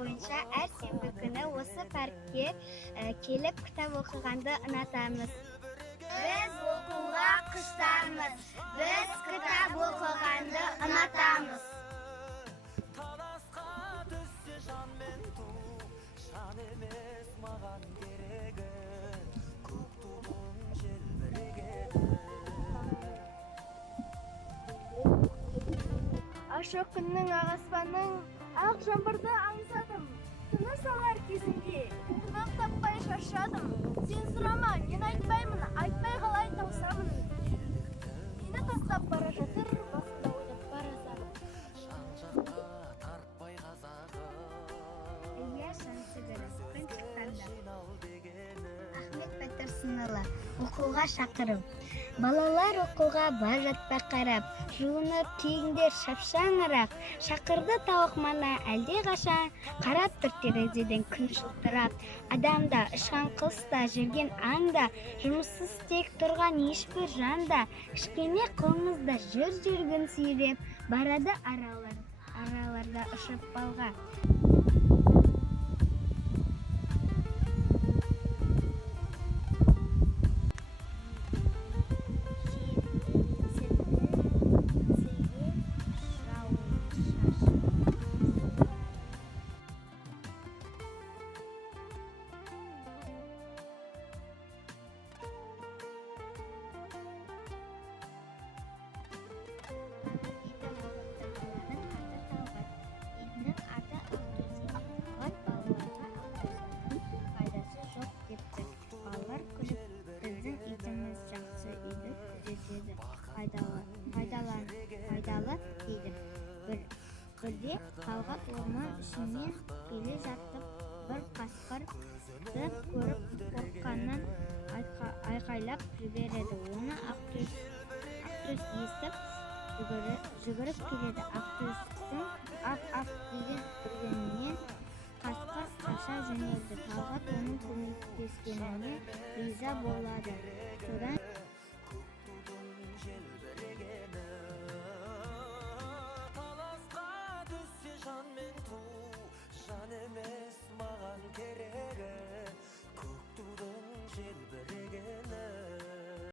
боюнча әр сенбі күні осы паркке келіп кітап оқығанды ұнатамыз. Біз оқуға құштармыз. Біз кітап оқығанды ұнатамыз. Таласқа түссе жан мен ту, шан емес маған керегі, көк тудың желбірегені. Ашық күннің ақ аспанның ақ жаңбырды аңсадым. Тыныс алар кезінде тынық таппай шаршадым. Сен сұрама, мен айтпаймын, айтпай қалай таусамын. Мені тастап бара жатыр, басында ойнап барасам. Жан-жаққа тартпай қазағым, Илья Шансүгіров, күн шыққанда. жинал дегені. Ахмет Байтұрсынұлы, оқуға шақыру. Балалар оқуға бар жатпай қарап, жуынып киіңдер шапшаңырақ. Шақырды тауық мана әлде қашан, қарап тұр терезеден күн жылтырап. Адамда, ұшқан құста, жүрген аңда, жұмыссыз тек тұрған ешбір жанда, кішкене қолыңызда жүргін сүйреп, барады араларда ұшып балға. Балалар күліп, біздің итіміз жақсы үйді күзетеді, пайдалы дейді. Бірде Талғат орман ішінен келе жатып, бір қасқырды көріп қорыққаннан айқайлап жібереді. Оны Ақтөс естіп жүгіріп келеді. Ақтөстің ақ деген үргенінен қасқыр қаша жөнелді. Талғат оның көмектескеніне риза болады. Содан